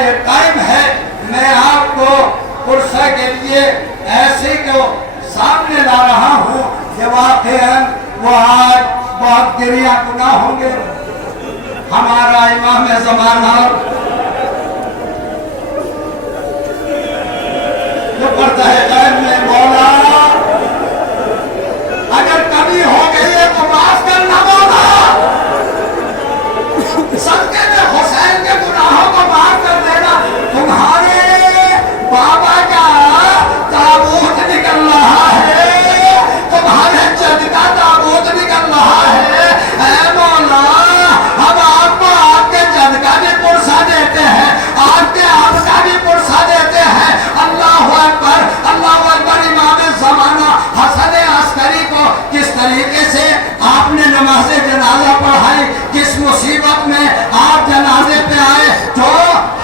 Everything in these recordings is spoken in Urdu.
یہ ٹائم ہے میں آپ کو پرسہ کے لیے ایسے کو سامنے لا رہا ہوں کہ واقعاً وہ آج بہت گریہ کناں ہوں گے. ہمارا امام زمانہ جو پڑھتا ہے غیر میں مولا اگر کمی ہو گئی ہے تو معاف کرنا مولا, صدقے میں حسین کے گناہوں کو معاف کر دینا. تمہارے بابا کا تابوت نکل رہا ہے, تمہارے جد کا تابوت نکل رہا ہے, اے مولا ہم آپ کو آپ کے جد کا بھی پرسہ دیتے ہیں, آپ کے آپ کا بھی پرسہ دیتے ہیں. اللہ اکبر اللہ اکبر. امام زمانہ حسن عسکری کو کس طریقے سے آپ نے نماز جنازہ پڑھائی, کس مصیبت میں آپ جنازے پہ آئے. جو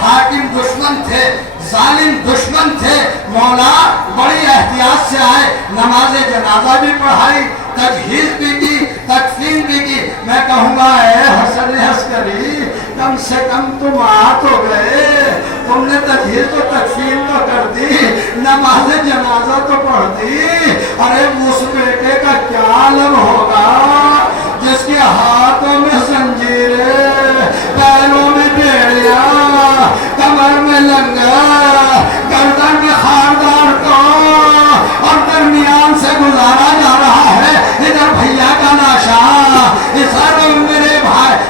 حاکم دشمن تھے, ظالم دشمن تھے, مولا بڑی احتیاط سے آئے, نماز جنازہ بھی پڑھائی, تجہیز بھی کی, تکفین بھی کی. میں کہوں گا اے حسن عسکری کم سے کم تم آ تو گئے, تم نے تجہیز تو تکفین تو کر دی, نماز جنازہ تو پڑھ دی. ارے اس بیٹے کا کیا عالم ہوگا جس کے ہاتھوں میں زنجیریں, پیروں میں بیڑیاں, کمر میں لنگر, گردن میں خاردار کو, اور درمیان سے گزارا جا رہا ہے. ادھر بھیا کا لاشا, ادھر میرے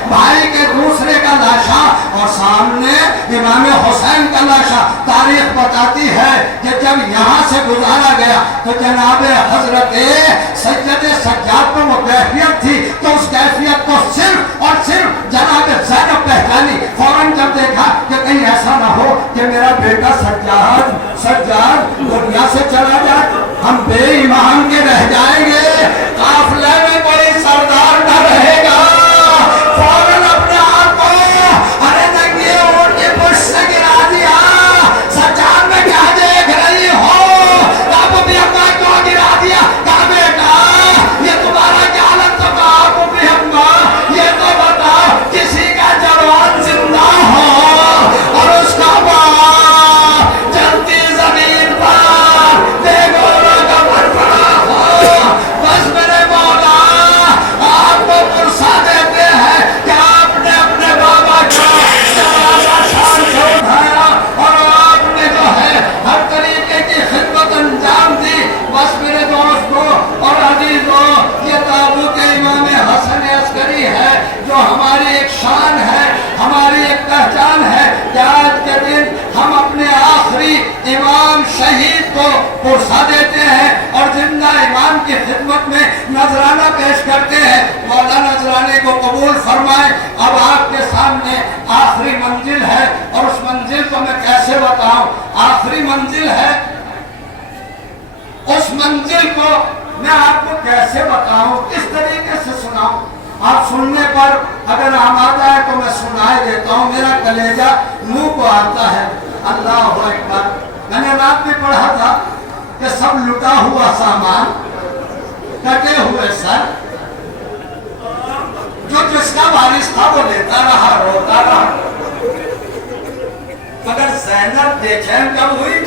بھائی کے دوسرے کا لاشا, اور سامنے امام حسین کا لاشا. تاریخ بتاتی ہے کہ جب یہاں سے گزارا گیا تو جناب حضرت سید سجاد پر وہ کیفیت تھی, تو اس کیفیت کو صرف اور صرف جناب زینب پہچانی. فوراً جب دیکھا کہ کہیں ایسا نہ ہو کہ میرا بیٹا سجاد دنیا سے چلا جائے, ہم بے ایمان کے رہ جائیں گے, قافلے میں کوئی سردار نہ رہے گا. فوراً اپنے آپ کو ارے ننگے اونٹ کی پشت سے گرا دیا. سجاد میں کیا دیکھ رہی ہو, آپ بھی اپنا کیوں گرا دیا. کہا بیٹا یہ تمہارا کیا حالت, تو کہا آپ بھی اپنا یہ تو بتاؤ کسی کا جوان زندہ ہو اور اس کا باپ چلتی زمین پر دیگوروں کا بھرپڑا ہو, بس میرے مولا آپ کو پرسہ دیتے ہیں کہ آپ نے اپنے بابا کا جنازہ شان سے اٹھایا اور آپ نے جو ہے ہر طریقے کی خدمت انجام دی. بس میرے دوستوں اور عزیزوں, یہ تابوت امام حسن عسکری ہے جو ہماری ایک شان ہے, ہماری ایک پہچان ہے کہ آج کے دن ہم اپنے آخری امام شہید کو پرسہ دیتے ہیں اور زندہ امام کی خدمت میں نذرانہ پیش کرتے ہیں. مولا نذرانے کو قبول فرمائے. اب آپ کے سامنے آخری منزل ہے, اور اس منزل کو میں کیسے بتاؤں. آخری منزل ہے, اس منزل کو میں آپ کو کیسے بتاؤں, کس طریقے سے سناؤں. آپ سننے پر اگر آمادہ ہے تو میں سنائے دیتا ہوں, میرا کلیجہ منہ کو آتا ہے. اللہ اکبر. میں نے رات میں پڑھا تھا کہ سب لٹا ہوا سامان, کٹے ہوئے سر, جو جس کا وارث تھا وہ لیتا رہا, روتا رہا. مگر زینب دیکھیں کب ہوئی,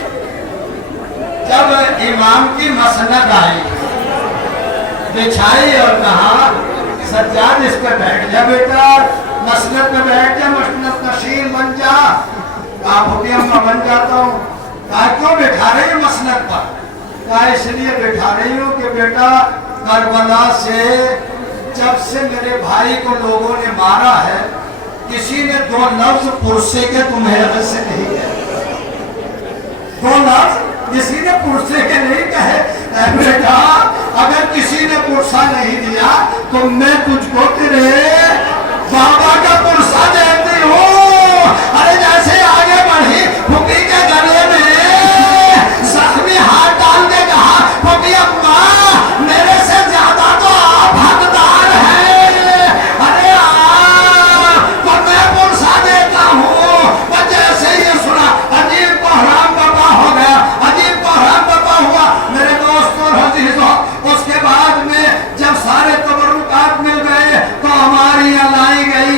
جب امام کی مسند آئی, بچھائی اور کہا سجاد اس پہ بیٹھ جا بیٹا, مسند پہ بیٹھ جا, مسند نشین بن جا. آپ ہوتی میں بن جاتا ہوں. کہا کیوں بٹھا رہی ہوں مسند پر. کہا اس لیے بٹھا رہی ہوں کہ بیٹا کربلا سے جب سے میرے بھائی کو لوگوں نے مارا ہے, کسی نے دو لفظ پرسے کے تمہیں سے نہیں کہے. دو لفظ کسی نے پرسے کے نہیں کہے. اے بیٹا اگر کسی نے پرسہ نہیں دیا تو میں تجھ کو تیرے بابا کا پرسہ دیتی ہوں. ارے جیسے آگے بڑھی, پھوپھی کے گلے میں زخمی ہاتھ ڈال کے کہا پھوپھی اماں میرے سے زیادہ تو آپ حقدار ہیں. ارے تو میں پرسہ دیتا ہوں. جیسے یہ سنا عجیب بحران برپا ہو گیا, عجیب بحران برپا ہوا. میرے دوستوں اور عزیزوں, اس کے بعد میں جب سارے تبرکات مل گئے تو ہماری لائی گئی